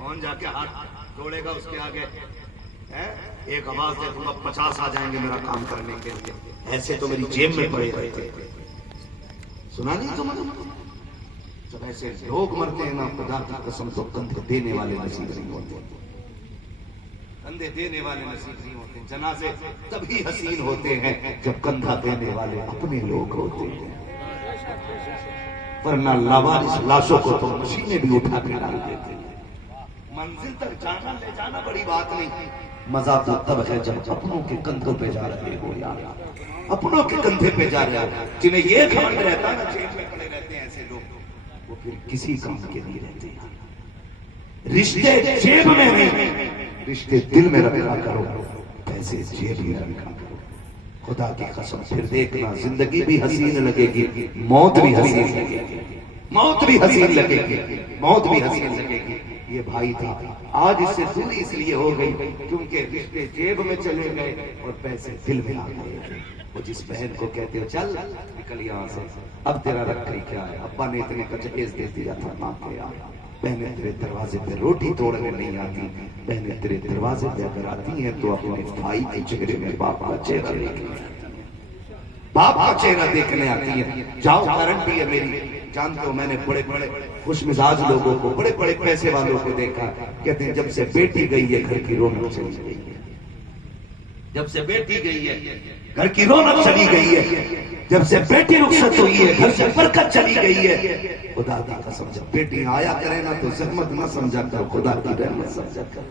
कौन जाके हाथ जोड़ेगा उसके आगे? है एक आवाज दे दूंगा 50 आ जाएंगे मेरा काम करने के लिए। ऐसे तो मेरी जेब में पड़े रहते। सुना नहीं तुमने? जब ऐसे लोग मरते हैं ना, खुदा की कसम, तो कंधे देने वाले नसीब नहीं होते। कंधे देने वाले नसीब नहीं होते। जनाजे तभी हसीन होते हैं जब कंधा देने वाले अपने लोग होते हैं, वरना लावारिस लाशों को तो मशीनें भी उठा के डाल देते हैं। मंजिल तक जाना ले जाना बड़ी बात नहीं, मजा तो तब है जब अपनों के कंधों पे जा रहे हो यार, अपनों के कंधे पे जा रहे हो। जिन्हें ये खबर रहता है ना जेल में पड़े रहते हैं ऐसे लोग, वो फिर किसी काम के नहीं रहते हैं। रिश्ते जेब में नहीं, रिश्ते दिल में रखा करो, पैसे जेब में रखा करो। खुदा की कसम फिर देखना, जिंदगी भी हसीन लगेगी, मौत भी हसीन लगेगी, मौत भी हसीन लगेगी, मौत भी हसीन लगेगी। ये भाई था, आज इससे दूरी इसलिए हो गई क्योंकि रिश्ते जेब में चले गए और पैसे दिल में आ गए। वो जिस बहन को कहते हो चल निकल यहाँ से, अब तेरा रखी क्या है, अब्बा ने इतने का जहेज दे दिया था माँ के यार। बहने तेरे दरवाजे पे रोटी तोड़ने नहीं आती, बहने तेरे दरवाजे पे अगर आती हैं तो अपने भाई के चेहरे में बाप का चेहरा देखने, बाप का चेहरा देखने आती है। जाओ, गारंटी है मेरी। जानते हो मैंने बड़े बड़े खुश मिजाज लोगों को, बड़े बड़े पैसे वालों को देखा, कहते हैं जब से बेटी गई है घर की रौनक चली गई है, जब से बेटी गई है घर की रौनक चली गई है, जब से बेटी रुखसत हुई है घर से बरकत चली गई है। खुदा की कसम जब बेटी आया करे ना तो जहमत न समझा करो, खुदा की रहमत समझा करो,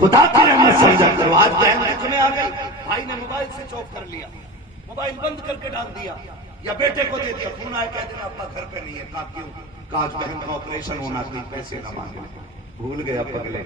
खुदा की रहमत समझा करो। आज बहन तुम्हें आ गई, भाई ने मोबाइल स्विच ऑफ कर लिया, मोबाइल बंद करके डाल दिया, या बेटे को दे दिया, फोन आया कह देना अपना घर पे नहीं है। कहा क्यों? कहा आज बहन का ऑपरेशन होना, कोई पैसे न मांगे। भूल गया पगले,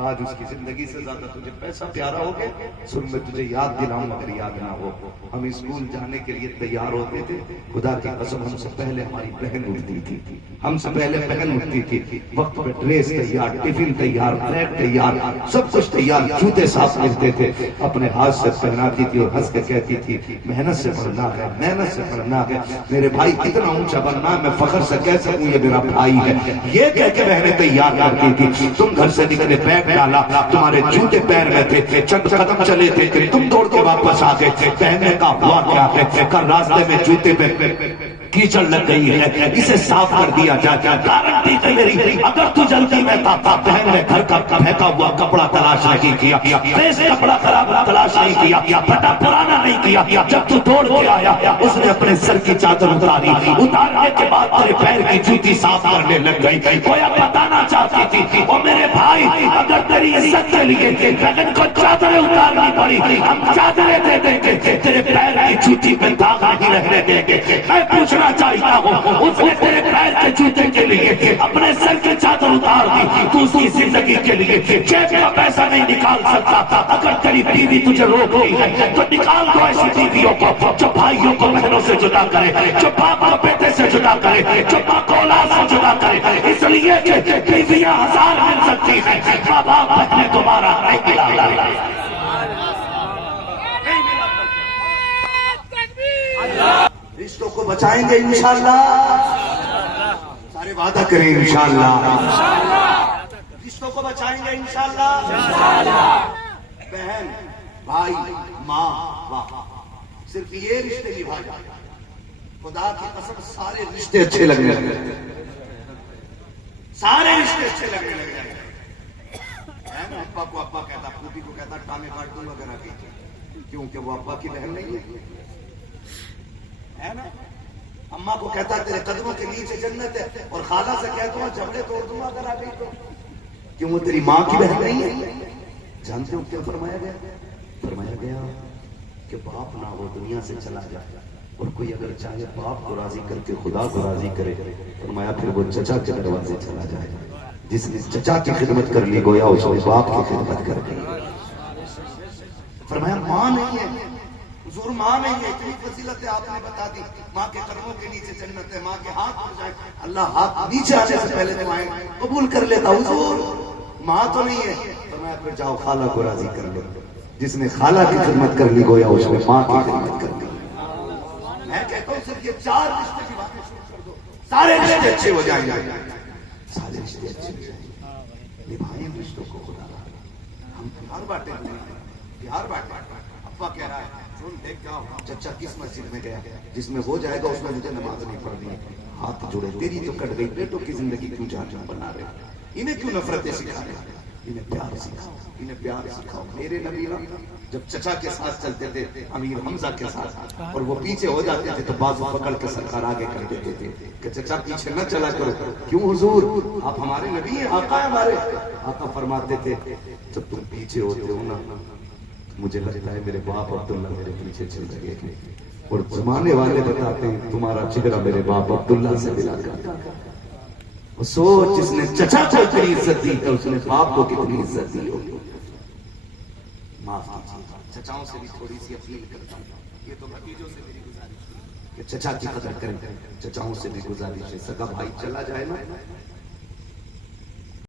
आज उसकी जिंदगी से ज्यादा तुझे पैसा प्यारा हो गया। सुन मैं तुझे याद दिलाऊं अगर याद ना हो, हम स्कूल जाने के लिए तैयार होते थे, खुदा की कसम हमसे पहले हमारी बहन उठती थी, हमसे पहले बहन उठती थी, वक्त पे ड्रेस तैयार, टिफिन तैयार, बैग तैयार, सब कुछ तैयार, जूते साफ मिलते थे, अपने हाथ से पहनाती थी और हंस के कहती थी मेहनत से पढ़ना है, मेहनत से पढ़ना है, मेरे भाई इतना ऊंचा बनना है, मैं फख्र से कह सकूं ये मेरा भाई है। ये कह के बहनें तैयार करती थी। तुम घर से निकले, बैग डाला, तुम्हारे जूते पैर में थे, चंद कदम चले थे, तुम दौड़ के वापस आ गए थे। पहनने का हुआ क्या है, कल रास्ते में जूते पे कीचड़ लग गई है, इसे साफ कर दिया जाए। गारंटी है मेरी, अगर तू जल्दी में था बहन ने घर का फेंका हुआ कपड़ा तलाश नहीं किया, फ्रेश कपड़ा खराब तलाश नहीं किया, फटा पुराना नहीं किया, जब तू दौड़ के आया उसने अपने सर की चादर उतारी, उतारने के बाद तेरे पैर की जूती साफ करने लग गई। कोया बताना चाहती थी ओ मेरे भाई, अगर तेरी इज्जत के लिए गगन को चादरें उतारनी पड़ी, हम चादरें दे देंगे, तेरे पैर की जूती पे दाग नहीं रहने देंगे। मैं पूछना चाहता हूँ, उसने तेरे पैर के जूते के लिए अपने सर की चादर उतार दी, तू उसकी जिंदगी के लिए जेब का पैसा नहीं निकाल सकता। अगर तेरी बीवी तुझे रोक रही है तो निकाल दो ऐसी बीवियों को जो भाइयों को बहनों से जुदा करे, जो बाप को बेटे से जुदा करे, जो माँ को औलाद से जुदा करे। इसलिए बीवियां 1000 मिल सकती है, माँ बाप बहने तुम्हारा नहीं मिला। रिश्तों को बचाएंगे इंशाअल्लाह, सारे वादा करें इंशाअल्लाह, रिश्तों को बचाएंगे इंशाअल्लाह। बहन, भाई, माँ, बाप, सिर्फ ये रिश्ते निभा जाए, खुदा की कसम सारे रिश्ते अच्छे लगने लग जाए, सारे रिश्ते अच्छे लगने लग जाए। अब्बा को अब्बा कहता, फूफी को कहता टाने काट दूंगा अगर अभी, क्योंकि वो अब्बा की बहन नहीं है ना। अम्मा को कहता तेरे कदमों के नीचे जन्नत है, और खाला से कहता हूँ जबड़े तोड़ दूंगा अगर आ गई तो, क्यों वो तेरी माँ की बहन नहीं है। जानते हो क्या फरमाया गया? फरमाया गया कि बाप ना हो दुनिया से चला जाए, और कोई अगर चाहे बाप को राजी करके खुदा को राजी करे, फरमाया फिर वो चचा के दरवाजे चला जाए। जिसने चचा की खिदमत कर ली गोया उसने बाप की खिदमत कर दी। फरमाया माँ नहीं है, हुजूर माँ नहीं है, इतनी फजीलतें आपने बता दी। माँ के कदमों के नीचे जन्नत है, माँ के हाथ उठ जाए, अल्लाह हाथ नीचे आने से पहले दुआएं कबूल कर लेता। हुजूर माँ तो नहीं है, फरमाया फिर जाओ खाला को राजी कर लो। जिसने खाला की खिदमत कर ली गोया उसने माँ की खिदमत कर ली। मैं कहता हूँ सिर्फ ये 4 रिश्ते की बातें शुरू कर दो, सारे रिश्ते अच्छे हो जाएंगे, सारे रिश्ते अच्छे हो जाएंगे। निभाएं रिश्तों को खुदा, हम प्यार बांटे, प्यार बांटे। अब्बा कह रहा है सुन देख जाओ चचा किस मस्जिद में गया, जिसमें वो जाएगा उसमें मुझे नमाज नहीं पढ़नी है। हाथ जुड़े, तेरी तो कट गई, बेटों की जिंदगी क्यों जान बना रहे, इन्हें क्यों नफरतें सिखा रहे, इन्हें प्यार सिखाओ, इन्हें प्यार सिखाओ। मेरे नबी ना जब चचा के साथ चलते थे अमीर हमजा के साथ, और वो पीछे हो जाते थे तो बाजू पकड़ के सरकार आगे कर देते थे कि चचा पीछे न चला करो। क्यों हुजूर, आप हमारे नबी हैं, आका है हमारे। आका फरमाते थे जब तुम पीछे होते हो ना, मुझे लगता है मेरे बाप अब्दुल्ला मेरे पीछे चल रहे हैं, और जमाने वाले बताते हैं तुम्हारा चेहरा मेरे बाप अब्दुल्ला से मिला करता। सोच, जिसने चचा को इतनी इज्जत दी तो उसने बाप को कितनी इज्जत दी होगी। माफ कीजिए, चचाओं से भी थोड़ी सी अपील करता हूँ, ये तो भतीजों से मेरी गुजारिश है कि चचा की कदर करें, चचाओं से भी गुजारिश है। सगा भाई चला जाए ना